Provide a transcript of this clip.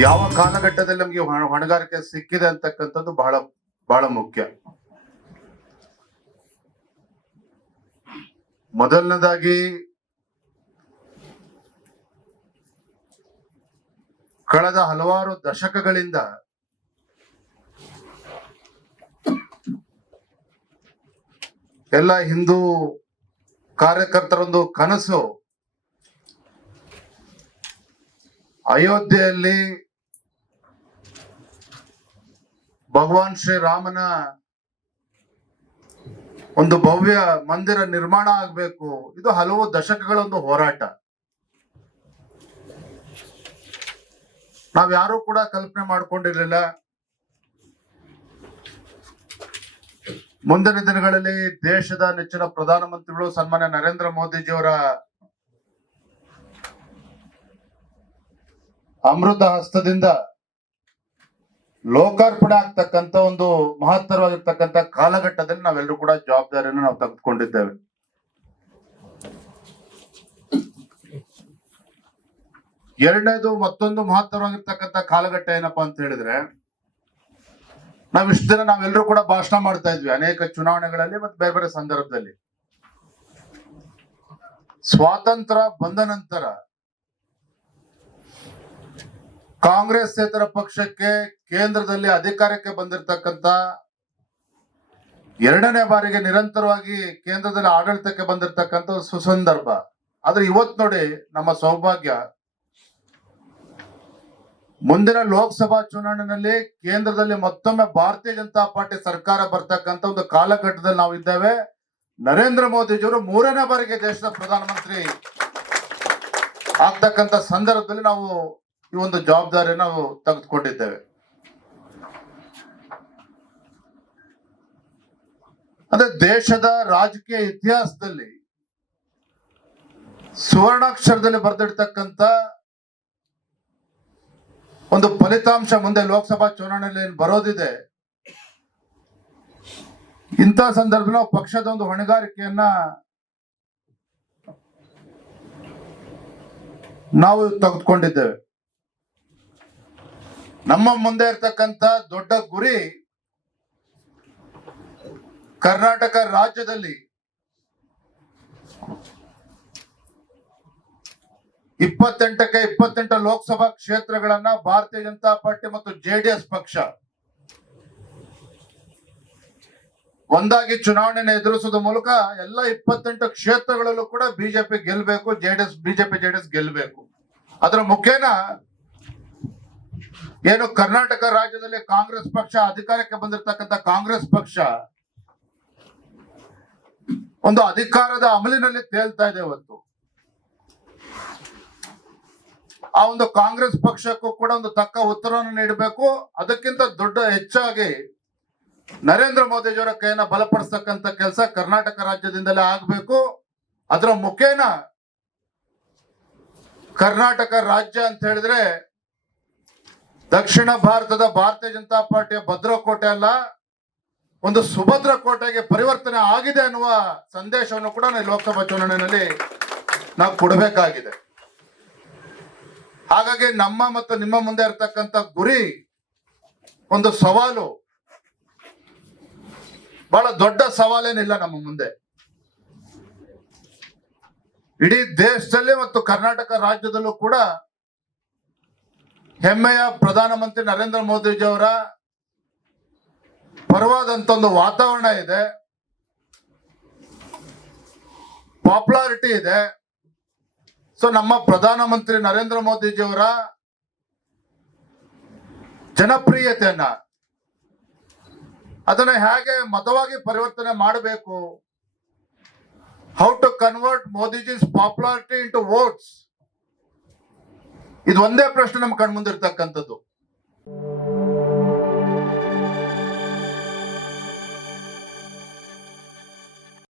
ಯಾವ ಕಾಲಘಟ್ಟದಲ್ಲಿ ನಮಗೆ ಹೊಣ- ಹೊಣೆಗಾರಿಕೆ ಸಿಕ್ಕಿದೆ ಅಂತಕ್ಕಂಥದ್ದು ಬಹಳ ಬಹಳ ಮುಖ್ಯ. ಮೊದಲನೇದಾಗಿ ಕಳೆದ ಹಲವಾರು ದಶಕಗಳಿಂದ ಎಲ್ಲ ಹಿಂದೂ ಕಾರ್ಯಕರ್ತರೊಂದು ಕನಸು ಅಯೋಧ್ಯೆಯಲ್ಲಿ ಭಗವಾನ್ ಶ್ರೀರಾಮನ ಒಂದು ಭವ್ಯ ಮಂದಿರ ನಿರ್ಮಾಣ ಆಗ್ಬೇಕು. ಇದು ಹಲವು ದಶಕಗಳ ಒಂದು ಹೋರಾಟ ನಾವ್ಯಾರೂ ಕೂಡ ಕಲ್ಪನೆ ಮಾಡ್ಕೊಂಡಿರ್ಲಿಲ್ಲ. ಮುಂದಿನ ದಿನಗಳಲ್ಲಿ ದೇಶದ ನೆಚ್ಚಿನ ಪ್ರಧಾನಮಂತ್ರಿಗಳು ಸನ್ಮಾನ್ಯ ನರೇಂದ್ರ ಮೋದಿಜಿಯವರ ಅಮೃತ ಹಸ್ತದಿಂದ ಲೋಕಾರ್ಪಣೆ ಆಗ್ತಕ್ಕಂತ ಒಂದು ಮಹತ್ತರವಾಗಿರ್ತಕ್ಕಂತ ಕಾಲಘಟ್ಟದಲ್ಲಿ ನಾವೆಲ್ಲರೂ ಕೂಡ ಜವಾಬ್ದಾರಿಯನ್ನು ನಾವು ತೆಗೆದುಕೊಂಡಿದ್ದೇವೆ. ಎರಡನೇದು ಮತ್ತೊಂದು ಮಹತ್ತರವಾಗಿರ್ತಕ್ಕಂತ ಕಾಲಘಟ್ಟ ಏನಪ್ಪಾ ಅಂತ ಹೇಳಿದ್ರೆ ನಾವಿಷ್ಟು ದಿನ ನಾವೆಲ್ಲರೂ ಕೂಡ ಭಾಷಣ ಮಾಡ್ತಾ ಇದ್ವಿ ಅನೇಕ ಚುನಾವಣೆಗಳಲ್ಲಿ ಮತ್ತೆ ಬೇರೆ ಬೇರೆ ಸಂದರ್ಭದಲ್ಲಿ. ಸ್ವಾತಂತ್ರ್ಯ ಬಂದ ನಂತರ ಕಾಂಗ್ರೆಸ್ ಇತರ ಪಕ್ಷಕ್ಕೆ ಕೇಂದ್ರದಲ್ಲಿ ಅಧಿಕಾರಕ್ಕೆ ಬಂದಿರತಕ್ಕಂತ ಎರಡನೇ ಬಾರಿಗೆ ನಿರಂತರವಾಗಿ ಕೇಂದ್ರದಲ್ಲಿ ಆಡಳಿತಕ್ಕೆ ಬಂದಿರತಕ್ಕಂತ ಸುಸಂದರ್ಭ. ಆದ್ರೆ ಇವತ್ ನೋಡಿ ನಮ್ಮ ಸೌಭಾಗ್ಯ. ಮುಂದಿನ ಲೋಕಸಭಾ ಚುನಾವಣೆಯಲ್ಲಿ ಕೇಂದ್ರದಲ್ಲಿ ಮತ್ತೊಮ್ಮೆ ಭಾರತೀಯ ಜನತಾ ಪಾರ್ಟಿ ಸರ್ಕಾರ ಬರ್ತಕ್ಕಂತ ಒಂದು ಕಾಲಘಟ್ಟದಲ್ಲಿ ನಾವು ಇದ್ದೇವೆ. ನರೇಂದ್ರ ಮೋದಿಜಿಯವರು ಮೂರನೇ ಬಾರಿಗೆ ದೇಶದ ಪ್ರಧಾನಮಂತ್ರಿ ಆಗ್ತಕ್ಕಂತ ಸಂದರ್ಭದಲ್ಲಿ ನಾವು ಈ ಒಂದು ಜವಾಬ್ದಾರಿಯನ್ನು ನಾವು ತೆಗೆದುಕೊಂಡಿದ್ದೇವೆ. ಅಂದ್ರೆ ದೇಶದ ರಾಜಕೀಯ ಇತಿಹಾಸದಲ್ಲಿ ಸುವರ್ಣಾಕ್ಷರದಲ್ಲಿ ಬರೆದಿಡ್ತಕ್ಕಂತ ಒಂದು ಫಲಿತಾಂಶ ಮುಂದೆ ಲೋಕಸಭಾ ಚುನಾವಣೆಯಲ್ಲಿ ಬರೋದಿದೆ, ಇಂಥ ಸಂದರ್ಭ ಪಕ್ಷದ ಒಂದು ಹೊಣೆಗಾರಿಕೆಯನ್ನ ನಾವು ತೆಗೆದುಕೊಂಡಿದ್ದೇವೆ. ನಮ್ಮ ಮುಂದೆ ಇರ್ತಕ್ಕಂತ ದೊಡ್ಡ ಗುರಿ ಕರ್ನಾಟಕ ರಾಜ್ಯದಲ್ಲಿ ಇಪ್ಪತ್ತೆಂಟಕ್ಕೆ ಇಪ್ಪತ್ತೆಂಟು ಲೋಕಸಭಾ ಕ್ಷೇತ್ರಗಳನ್ನ ಭಾರತೀಯ ಜನತಾ ಪಾರ್ಟಿ ಮತ್ತು ಜೆಡಿಎಸ್ ಪಕ್ಷ ಒಂದಾಗಿ ಚುನಾವಣೆಯನ್ನು ಎದುರಿಸುವುದ ಮೂಲಕ ಎಲ್ಲ ಇಪ್ಪತ್ತೆಂಟು ಕ್ಷೇತ್ರಗಳಲ್ಲೂ ಕೂಡ ಬಿಜೆಪಿ ಗೆಲ್ಲಬೇಕು ಜೆಡಿಎಸ್ ಬಿಜೆಪಿ ಜೆಡಿಎಸ್ ಗೆಲ್ಲಬೇಕು ಅದರ ಮುಖೇನ ಏನು ಕರ್ನಾಟಕ ರಾಜ್ಯದಲ್ಲಿ ಕಾಂಗ್ರೆಸ್ ಪಕ್ಷ ಅಧಿಕಾರಕ್ಕೆ ಬಂದಿರತಕ್ಕಂತ ಕಾಂಗ್ರೆಸ್ ಪಕ್ಷ ಒಂದು ಅಧಿಕಾರದ ಅಮಲಿನಲ್ಲಿ ತೇಲ್ತಾ ಇದೆ ಇವತ್ತು ಆ ಒಂದು ಕಾಂಗ್ರೆಸ್ ಪಕ್ಷಕ್ಕೂ ಕೂಡ ಒಂದು ತಕ್ಕ ಉತ್ತರವನ್ನು ನೀಡಬೇಕು. ಅದಕ್ಕಿಂತ ದೊಡ್ಡ ಹೆಚ್ಚಾಗಿ ನರೇಂದ್ರ ಮೋದಿಜಿಯವರ ಕೈಯನ್ನ ಬಲಪಡಿಸತಕ್ಕಂಥ ಕೆಲಸ ಕರ್ನಾಟಕ ರಾಜ್ಯದಿಂದಲೇ ಆಗಬೇಕು. ಅದರ ಮುಖೇನ ಕರ್ನಾಟಕ ರಾಜ್ಯ ಅಂತ ಹೇಳಿದ್ರೆ ದಕ್ಷಿಣ ಭಾರತದ ಭಾರತೀಯ ಜನತಾ ಪಾರ್ಟಿಯ ಭದ್ರಕೋಟೆ ಅಲ್ಲ ಒಂದು ಸುಭದ್ರ ಕೋಟೆಗೆ ಪರಿವರ್ತನೆ ಆಗಿದೆ ಅನ್ನುವ ಸಂದೇಶವನ್ನು ಕೂಡ ನಾವು ಲೋಕಸಭಾ ಚುನಾವಣೆಯಲ್ಲಿ ನಾವು ಕೊಡಬೇಕಾಗಿದೆ. ಹಾಗಾಗಿ ನಮ್ಮ ಮತ್ತು ನಿಮ್ಮ ಮುಂದೆ ಇರತಕ್ಕಂತ ಗುರಿ, ಒಂದು ಸವಾಲು, ಬಹಳ ದೊಡ್ಡ ಸವಾಲೇನಿಲ್ಲ ನಮ್ಮ ಮುಂದೆ. ಇಡೀ ದೇಶದಲ್ಲಿ ಮತ್ತು ಕರ್ನಾಟಕ ರಾಜ್ಯದಲ್ಲೂ ಕೂಡ ಹೆಮ್ಮೆಯ ಪ್ರಧಾನಮಂತ್ರಿ ನರೇಂದ್ರ ಮೋದಿಜಿ ಅವರ ಪರವಾದಂತ ಒಂದು ವಾತಾವರಣ ಇದೆ. ಪಾಪ್ಯುಲಾರಿಟಿ ಇದೆ. ಸೊ ನಮ್ಮ ಪ್ರಧಾನಮಂತ್ರಿ ನರೇಂದ್ರ ಮೋದಿಜಿಯವರ ಜನಪ್ರಿಯತೆಯನ್ನ, ಅದನ್ನ ಹೇಗೆ ಮತವಾಗಿ ಪರಿವರ್ತನೆ ಮಾಡಬೇಕು how to convert Modiji's popularity into votes ಇದು ಒಂದೇ ಪ್ರಶ್ನೆ ನಮ್ಮ ಕಣ್ಮುಂದಿರ್ತಕ್ಕಂಥದ್ದು.